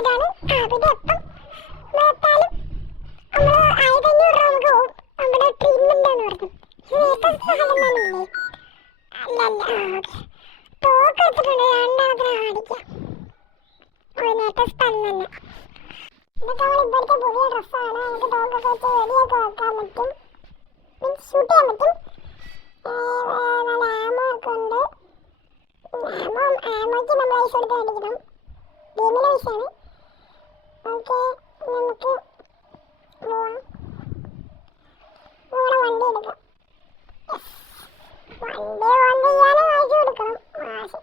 ഇതാണ്. പിന്നെ എപ്പം മേത്താലും നമ്മൾ 1500 രൂപ നമുക്ക് നമ്മുടെ ട്രീറ്റ്മെന്റ് എന്ന് പറഞ്ഞു. നേരത്തെ സ്ഥലം തന്നെയല്ലേ? അല്ല ടോക്ക് എടുത്തിട്ടുണ്ട്. രണ്ടാമത്തിന് അടിക്കാം. നേരത്തെ സ്ഥലം തന്നെ. ഇതൊക്കെ നമ്മൾ ഇപ്പോഴത്തെ പുതിയ ഡ്രസ്സാണ്. നമുക്ക് ടോക്കൊക്കെ വെച്ച് വെടിയൊക്കെ വെക്കാൻ പറ്റും. മീൻസ് ഷൂട്ട് ചെയ്യാൻ പറ്റും. നല്ല ആമോ ഒക്കെ ഉണ്ട്. ആമോയ്ക്ക് നമ്മൾ പൈസ കൊടുത്ത് മേടിക്കണം. ഗെയിമിലെ പൈസയാണ്. ഓക്കെ, നമുക്ക് പോവാം. നമ്മുടെ വണ്ടി എടുക്കാം. വണ്ടി ഓൺ ചെയ്യാനും കാശ് കൊടുക്കണം. കാശ്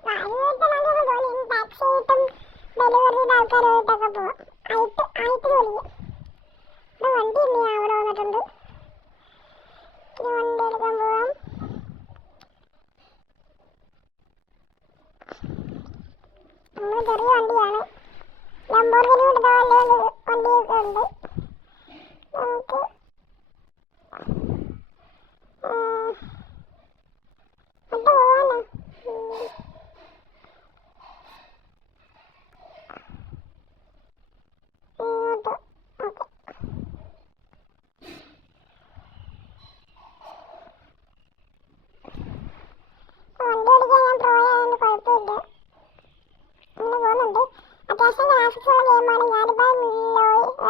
കിട്ടണമെന്നൊക്കെ തോന്നി. ടാക്സി ആയിട്ടും ഡെലിവറിയുടെ ആൾക്കാരുമായിട്ടൊക്കെ പോവാം. ആയിട്ട് ജോലിക്ക് ഇവിടെ വണ്ടി ഇല്ല. അവിടെ വന്നിട്ടുണ്ട്. വണ്ടി എടുക്കാൻ പോവാം. നമ്മൾ ചെറിയ വണ്ടിയാണ്. ലംബോർഗിനി എടുത്ത വലിയ വണ്ടിയൊക്കെ ഉണ്ട്. നമുക്ക് ഇട്ട് പോവാനോ? ഇങ്ങോട്ട്. ഓക്കെ, വണ്ടി ഓടിക്കാൻ ഞാൻ പ്രോ ആയതുകൊണ്ട് കുഴപ്പമില്ല. അങ്ങനെ പോകുന്നുണ്ട്. അത്യാവശ്യം ഗ്രാഫിക്സ് ഉള്ള ഗെയിമാണ്. ഞാനിപ്പോൾ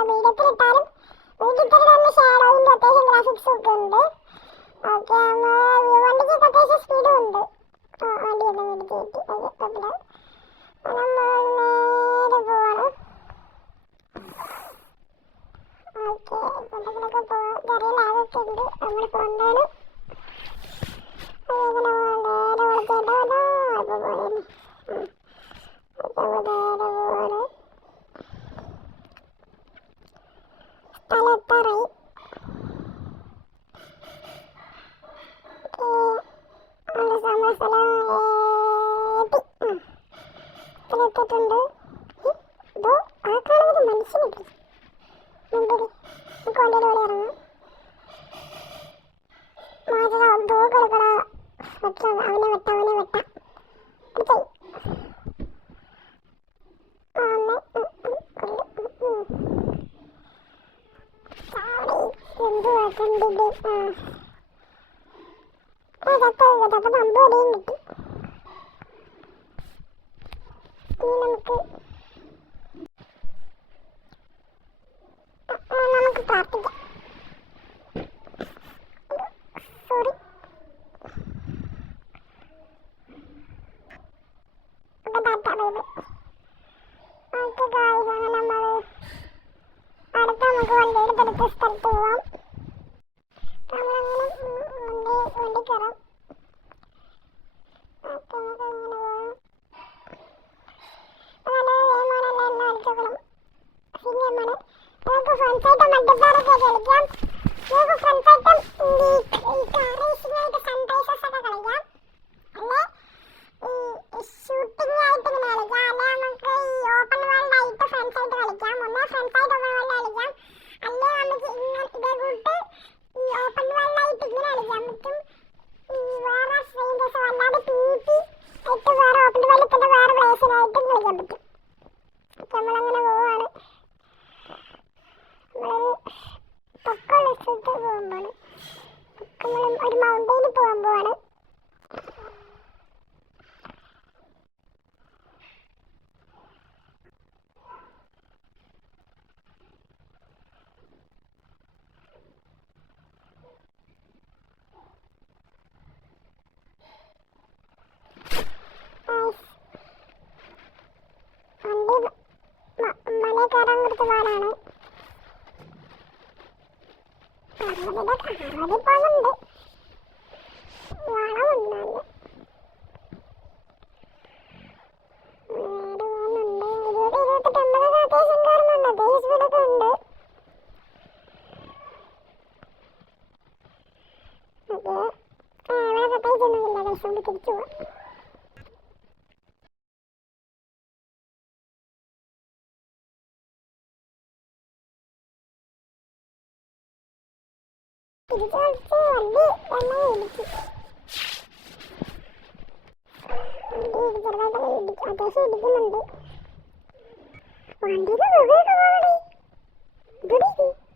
മീഡിയത്തിലിട്ടാലും വീട്ടിൽ തന്നെ ഷാഡോവിൻ്റെ അത്യാവശ്യം ഗ്രാഫിക്സും ഒക്കെ ഉണ്ട്. ഓക്കെ, വണ്ടിക്ക് അത്യാവശ്യം സ്പീഡും ഉണ്ട്. വണ്ടിയൊക്കെ മേടിച്ച് കിട്ടി. ഓക്കെ, കുഴപ്പമില്ല. നമ്മൾ നേരെ പോവാണ്. ഓക്കെ, എന്തെങ്കിലുമൊക്കെ പോവാം. ചെറിയ ലാഗൊക്കെ ഉണ്ട്. നമ്മൾ കൊണ്ടാണ് അങ്ങനെ നേരെ വിളിച്ചേട്ടാ. ഇപ്പോൾ പോയിരുന്നു. നേരെ പോവാണ്. സ്ഥലത്താറായി. നമ്മുടെ സ്ഥലം എത്തിയിട്ടുണ്ട്. ഇതോ ആ കാണുന്നത് മനുഷ്യനില്ലേ? മുമ്പിൽ നമുക്ക് വണ്ടിയുടെ പോലെ ഇറങ്ങാം. മാറ്റം തോക്ക് എടുക്കട. അവനെ വെട്ടാം. എന്തുവാ കണ്ടിട്ട് പമ്പ് വരെയും കിട്ടി. ഇനി നമുക്ക് പ്രാർത്ഥിക്കാം. സോറി. ഓക്കെ ഗായ്സ്, അങ്ങനെ നമ്മൾ അടുത്ത നമുക്ക് വണ്ടി എടുത്തെടുത്ത സ്ഥലത്ത് പോവാം. നമ്മളങ്ങനെ വണ്ടി കയറാം. ഓക്കെ, നമുക്ക് അങ്ങനെ പോവാം. നല്ല ഗെയിമാണ്. എല്ലാം അടിച്ചോക്കണം. സിനിമയാണ്. നമുക്ക് ഫ്രണ്ട് സൈഡ് മൾട്ടിപ്ലെയറൊക്കെ കളിക്കാം. നമുക്ക് ഫ്രണ്ട് സൈഡ് ഈ കാർ റേസിംഗായിട്ട് സൺറൈസേഴ്സ് ഒക്കെ കളിക്കാം. അല്ലെ ഈ ഷൂട്ടിംഗ് ആയിട്ട് ഇങ്ങനെ കളിക്കാം. അല്ലെ നമുക്ക് ഈ ഓപ്പൺ വേൾഡ് ആയിട്ട് ഫ്രണ്ട് സൈഡ് കളിക്കാം. ഒന്നേ ഫ്രണ്ട് സൈഡ് ഓപ്പൺ വേൾഡ് കളിക്കാം. അല്ലേ നമുക്ക് ഇങ്ങനെ ഇതേ കൂട്ട് ഈ ഓപ്പൺ വേൾഡ് ആയിട്ട് ഇങ്ങനെ കളിക്കാൻ പറ്റും. ഈ വേറെ സ്ട്രേഞ്ചേഴ്സ് അല്ലാതെ PvP ആയിട്ട് വേറെ ഓപ്പൺ വേൾഡിൽ തന്നെ വേറെ പ്ലേസിനായിട്ടും കളിക്കാൻ പറ്റും. നമ്മളങ്ങനെ പോവാണ്. നമ്മളൊരു പൊക്കമുള്ള സ്ഥലത്ത് പോകുമ്പോഴാണ്. നമ്മൾ ഒരു മൗണ്ടൈനിൽ പോകാൻ പോവാണ്. വണ്ടി മല കയറാൻ കൊടുത്ത പാടാണ്. അറുപതിൽ പോകുന്നുണ്ട്. വളമുണ്ട്. പോകുന്നുണ്ട്. 20-29 അത്യാവശ്യം കയറുന്നുണ്ട്. അത്യാവശ്യം സ്പീഡൊക്കെ ഉണ്ട്. ഓക്കെ, ഇവിടെ പ്രത്യേകിച്ചൊന്നുമില്ല. ദിവസം തിരിച്ചു പോവാം. തിരിച്ചു കളിച്ച് വണ്ടി എല്ലാം ഇടിച്ചു. ചെറുതായിട്ട് അത്യാവശ്യം ഇടിക്കുന്നുണ്ട്. വണ്ടിയിൽ വേഗം പോകണേ.